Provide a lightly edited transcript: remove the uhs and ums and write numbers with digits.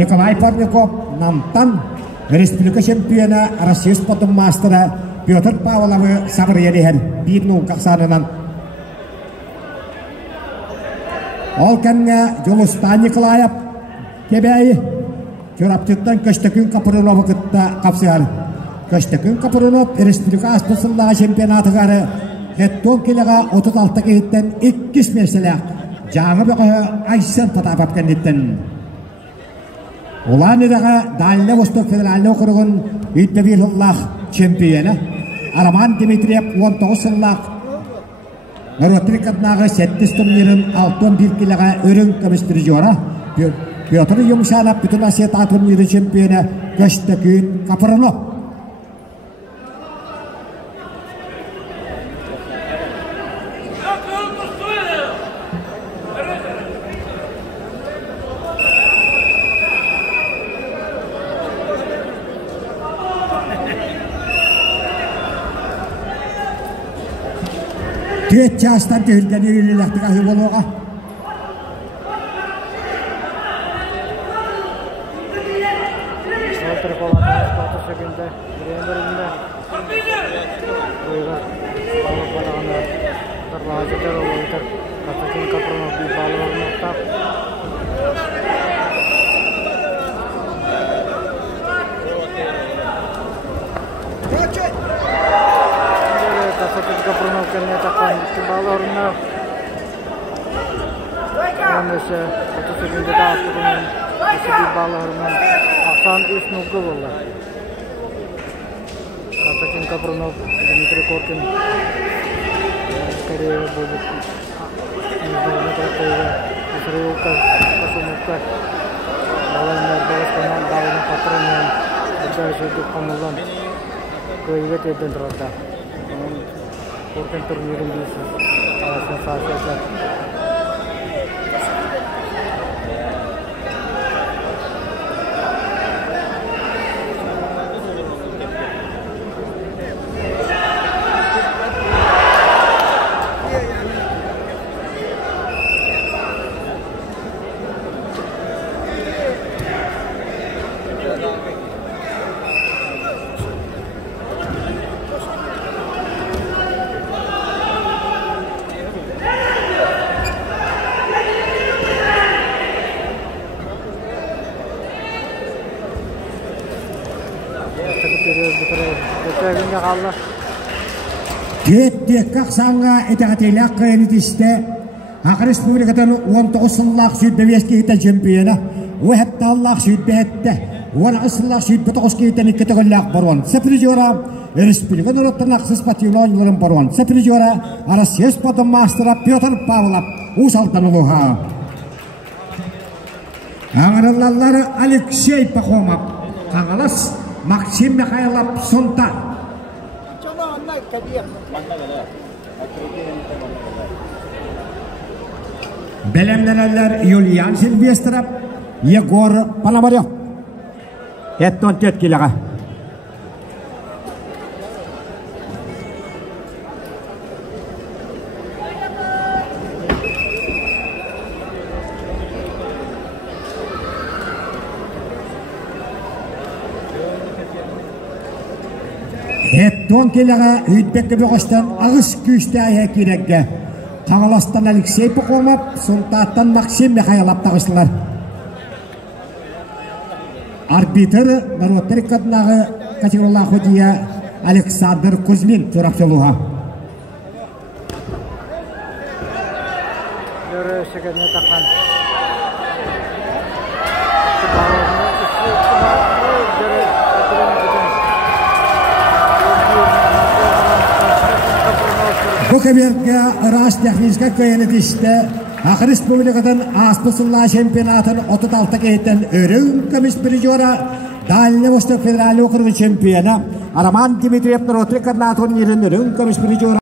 Николай Парников, Намтан, республика чемпионы, Россия спортын мастера Петр Павловы сабыр елеген бейдің ұлқақсанынан. Ол кәнге Жолустан Николаев кебәйі Чораптыттан Көштекүн Капырынова күтті қапсығар. Көштекүн Капырынов республика аспысындағы чемпионатығары Хеттон келеға 36 кейттен 2 мерселек жаңы бұғы Айсен Патапап кәндеттен. Улан эдағы Дальний Восток федеральный округын үйтті жыллақ чемпионы Араман Дмитриев 19 жыллақ Ротрик аднағы 7 турнирын 6-1 келеға өрін комисстрижора Петр Юмшанов бүтін Асета турниры чемпионы Көштекүн Капырынов. Түйет частан түйілген үйілілікті қағи болуға. Солтыр қолатыңыз қоты секенде, бірендерінде ойға балық балағына тұрлағызыдыр олайтыр. Қататын Капырынов бей балығын ұқтап. Қататын Капырынов кәліне таққан бүткен балығырына. Онысы қоты секенде дағыстығымен бей балығырынан Ақсан үш нұлғы болды. Қататын Капырынов, Дмитрий Коркин, Корея болып, Международный трактойға, Исраилка, Қасымовка, балайындар бағыстан бағының патронымен, бұқтай жерді қамылдан көйге теден тұрады. Коркин турнирін дейсіз, сенсациясы. Түйетті қақсанға әтіғатейлі қиынетісті Ақы Республикадан 19 сыллақ сүйітбе кейттен чемпионы, өйіпті Аллақ сүйітбе әтті, 10 сыллақ сүйітбе 9 кейттен 2 түгілләқ баруан. Сәпірежора Республика Нұрыттың ақсы спативлы ойынларын баруан. Сәпірежора Россия спортын мастера Петр Павлов ұсалтан ұлыға. Ағарылалары Алексей Пахомов, Қағалас Максим Михайлов Сонта. Белемнелер Юлиан Сильвестров, Егор Пономарев. Это он тет келеға. Еттон келеға үйтбекке бұғыстан ағыз күшті ая керекке. Қағаластан Алексей Пахомов, Сонтаттан Максим Михайлов тағысылар. Арбитр Народрик аднағы категориялы ходия Александр Кузьмин тұрақшылуға. Жүрі шекеріне таққан. Бұл кәберге рас техническа көйенетішті Ақы Республикадан Аспысылла чемпионатын 36 кейттен өрін комисстрижора Дальний Восток федеральный округы чемпионы Араман Дмитриев Ротрик адна турнирін өрін комисстрижора